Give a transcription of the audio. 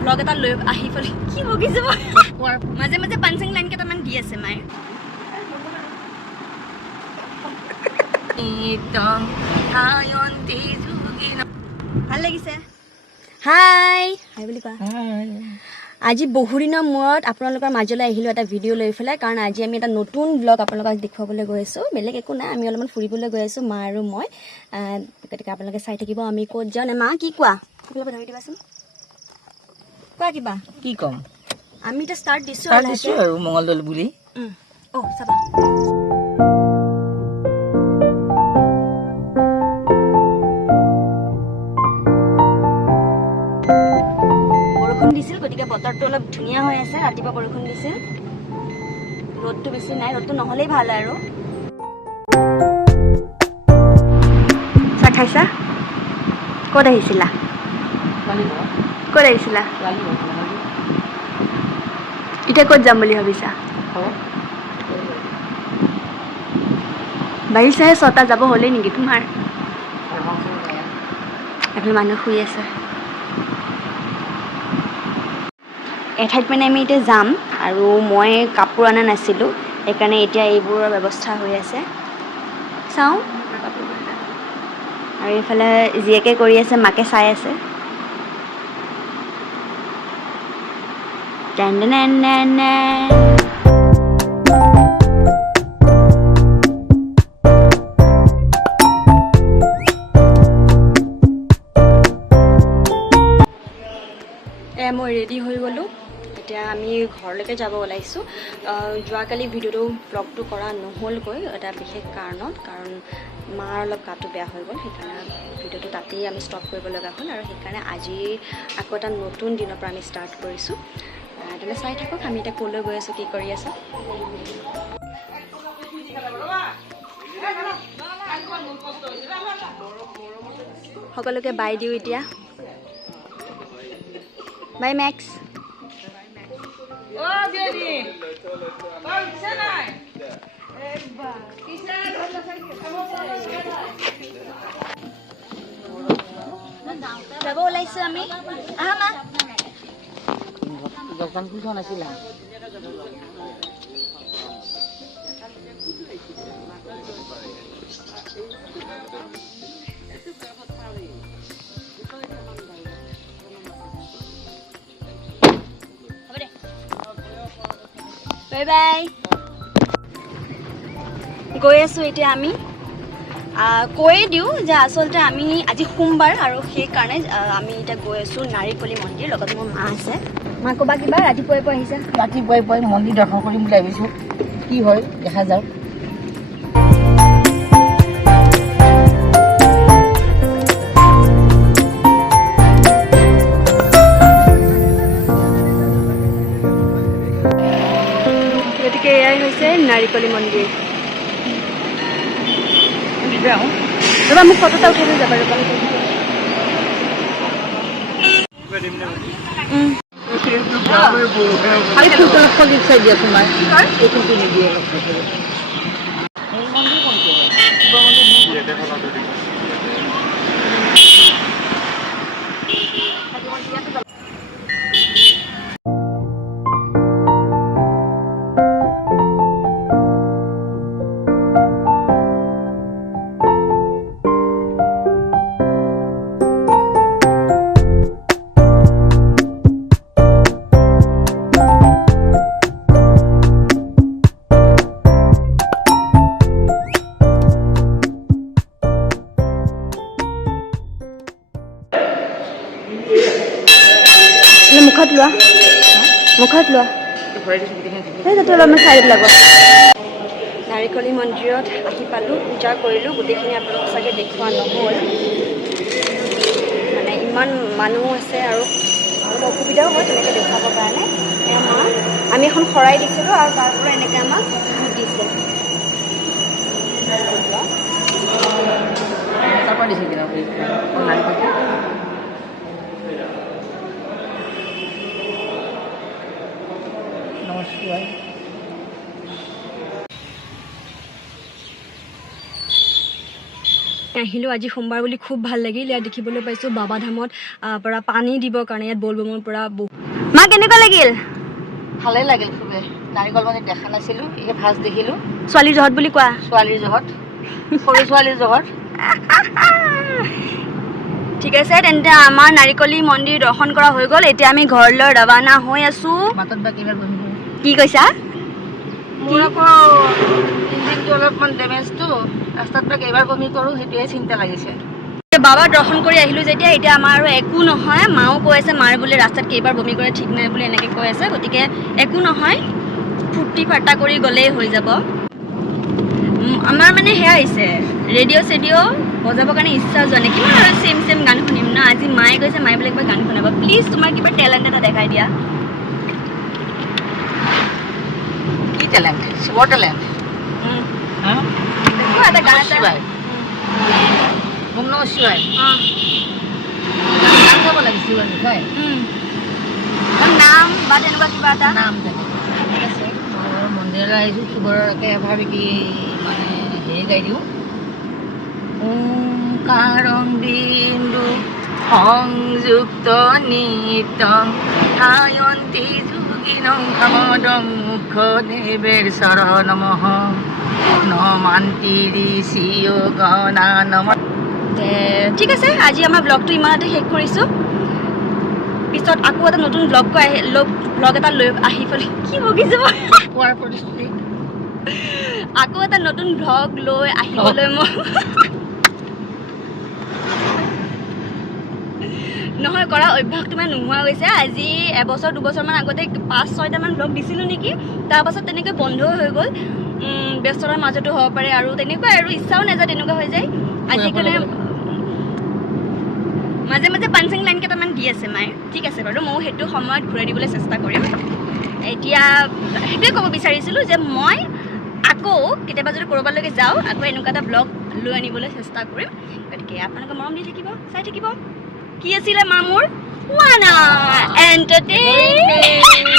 Blog এটা লৈ আহি ফলে কি বগিছে মাজে মাজে পাঞ্চিং লাইন কেইটামান দি আছে মায়ে ভাল লাগিছে হাই হাই বুলি কোৱা আজি বহুদিনৰ মূৰত আপোনালোকৰ মাজলৈ আহিলোঁ এটা ভিডিঅ' লৈ পেলাই কাৰণ আজি আমি এটা নতুন ব্লগ আপোনালোকক দেখুৱাবলৈ গৈ আছোঁ বেলেগ একো নাই আমি অলপমান ফুৰিবলৈ গৈ আছোঁ মা আৰু মই গতিকে আপোনালোকে চাই থাকিব আমি ক'ত যাওঁ নে মা কি কোৱা আপোনালোকে ধৰি দিবাচোন কোৱা কিবা কি কম আমি এটা ষ্টাৰ্ট দিছোঁ আৰু মংগলদল বুলি চাবা দিছিল গতিকে বতৰটো অলপ ধুনীয়া হৈ আছে ৰাতিপুৱা বৰষুণ দিছিল ৰ'দটো বেছি নাই ৰ'দটো নহ'লেই ভাল আৰু চাহ খাইছা ক'ত আহিছিলা এতিয়া ক'ত যাম বুলি ভাবিছা বাঢ়িছেহে 6টা যাব হ'লেই নেকি তোমাৰ এফালে মানুহ শুই আছে এঠাইত মানে আমি এতিয়া যাম আৰু মই কাপোৰ অনা নাছিলোঁ সেইকাৰণে এতিয়া এইবোৰৰ ব্যৱস্থা হৈ আছে চাওঁ আৰু এইফালে জীয়েকে কৰি আছে মাকে চাই আছে মই ৰেডি হৈ গ'লোঁ এতিয়া আমি ঘৰলৈকে যাব ওলাইছোঁ যোৱাকালি ভিডিঅ'টো ব্লগটো কৰা নহ'লগৈ এটা বিশেষ কাৰণত কাৰণ মাৰ অলপ গাটো বেয়া হৈ গ'ল সেইকাৰণে ভিডিঅ'টো তাতেই আমি ষ্টপ কৰিব লগা হ'ল আৰু সেইকাৰণে আজি আকৌ এটা নতুন দিনৰ পৰা আমি ষ্টাৰ্ট কৰিছোঁ তেনে চাই থাকক আমি এতিয়া ক'লৈ গৈ আছোঁ কি কৰি আছোঁ সকলোকে বাই দিওঁ এতিয়া বাই মেক্স যাব ওলাইছোঁ আমি আহা মা জলপান খুচোৱা নাছিলা বাই বাই গৈ আছোঁ এতিয়া আমি কৈয়ে দিওঁ যে আচলতে আমি আজি সোমবাৰ আৰু সেইকাৰণে আমি এতিয়া গৈ আছোঁ নাৰিকলি মন্দিৰ লগত মোৰ মা আছে মা ক'বা কিবা ৰাতিপুৱাই আহিছে ৰাতিপুৱাই মন্দিৰ দৰ্শন কৰিম বুলি ভাবিছোঁ কি হয় দেখা যাওক গতিকে এয়াই হৈছে নাৰিকলি মন্দিৰ ৰ'বা মোক ফটো এটা উঠাই লৈ যাবা ৰ'বা দিয়া তোমাৰ এইটো নিদিয়ে মুখত লোৱা অলপমান চাই লাগিব নাৰিকলি মন্দিৰত আহি পালোঁ পূজা কৰিলোঁ গোটেইখিনি আপোনালোকক চাগে দেখুওৱা নহ'ল মানে ইমান মানুহ আছে আৰু অলপ অসুবিধাও হয় তেনেকৈ দেখুৱাবৰ কাৰণে আমি এখন শৰাই দিছিলোঁ আৰু তাৰ পৰা এনেকৈ আমাক দিছে নমস্কাৰ আহিলোঁ আজি সোমবাৰ বুলি খুব ভাল লাগিল। ইয়াত দেখিবলৈ পাইছোঁ বাবা ধামত পৰা পানী দিবৰ কাৰণে ইয়াত বলবমৰ পৰা মা কেনেকুৱা লাগিল? ভালেই লাগিল খুবেই। নাৰিকল পানী দেখা নাছিলোঁ, এই ফাৰ্ষ্ট দেখিলোঁ। ছোৱালীৰ জহত বুলি কোৱা? ছোৱালীৰ জহত, সৰু ছোৱালীৰ জহত। ঠিক আছে, তেন্তে আমাৰ নাৰিকলী মন্দিৰ দৰ্শন কৰা হৈ গ'ল। এতিয়া আমি ঘৰলৈ ৰাৱানা হৈ আছোঁ। বাটত বা কিবাৰ বমি কৰোঁ। কি কৈছা? মোৰ আকৌ ইঞ্জিনটো অলপমান ডেমেজটো, ৰাস্তাত বা কেইবাৰ বমি কৰোঁ, সেইটোৱে চিন্তা লাগিছে। বাবা দৰ্শন কৰি আহিলোঁ যেতিয়া এতিয়া আমাৰ আৰু একো নহয়। মাও কৈ আছে মাৰ বোলে ৰাস্তাত কেইবাৰ বমি কৰে ঠিক নাই বুলি এনেকৈ কৈ আছে, গতিকে একো নহয়, ফূৰ্তি ফাৰ্তা কৰি গ'লেই হৈ যাব। আমাৰ মানে সেয়া হৈছে ৰেডিঅ' চেডিঅ' বজাবৰ কাৰণে ইচ্ছা যোৱা নাই, কিমান আৰু চেম চেম গান শুনিম ন। আজি মায়ে কৈছে মায়ে বোলে কিবা গান শুনাব, প্লিজ তোমাৰ কিবা টেলেণ্ট এটা দেখাই দিয়া। কি টেলেণ্ট? শিৱৰ টেলেণ্ট। এটা গান এটা ওম নমঃ শিৱায়। গান গাব লাগে শিৱৰ বিষয়ে। নাম বা তেনেকুৱা কিবা এটা নাম জানে ঠিক আছে। মই মন্দিৰলৈ আহিছোঁ, শিৱৰকে এবাৰ কি মানে হেৰি গাই দিওঁ। ওংকাৰং বিন্দু সংযুক্ত নিত্যং ধায়ন্তি যোগিনং সমদং মুখ দেৱেৰ শৰণমঃ নমান্তি ঋষিয় গণা নম। ঠিক আছে, আজি আমাৰ ব্লগটো ইমানতে শেষ কৰিছোঁ। পিছত আকৌ এটা নতুন ব্লগ এটা লৈ আহি পেলাই কি বকিছোঁ পোৱাৰ প্ৰতিশ্ৰুতি আকৌ এটা নতুন ব্লগ লৈ আহিবলৈ মই নহয় কৰা অভ্যাসটো মানে নোহোৱা গৈছে। আজি এবছৰ দুবছৰমান আগতে 5-6টামান ব্লগ দিছিলোঁ নেকি, তাৰপাছত তেনেকৈ বন্ধও হৈ গ'ল। ব্যস্ততাৰ মাজতো হ'ব পাৰে আৰু তেনেকুৱাই আৰু ইচ্ছাও নাযায়, তেনেকুৱা হৈ যায়। আজিকালি মাজে মাজে পাঞ্চিং লাইন কেইটামান দি আছে মায়ে, ঠিক আছে বাৰু, ময়ো সেইটো সময়ত ঘূৰাই দিবলৈ চেষ্টা কৰিম। এতিয়া সেইটোৱে ক'ব বিচাৰিছিলোঁ যে মই আকৌ কেতিয়াবা যদি ক'ৰবালৈকে যাওঁ আকৌ এনেকুৱা এটা ব্লগ লৈ আনিবলৈ চেষ্টা কৰিম। গতিকে আপোনালোকে মৰম দি থাকিব, চাই থাকিব। কি আছিলে মা মোৰ? Wanna entertainment.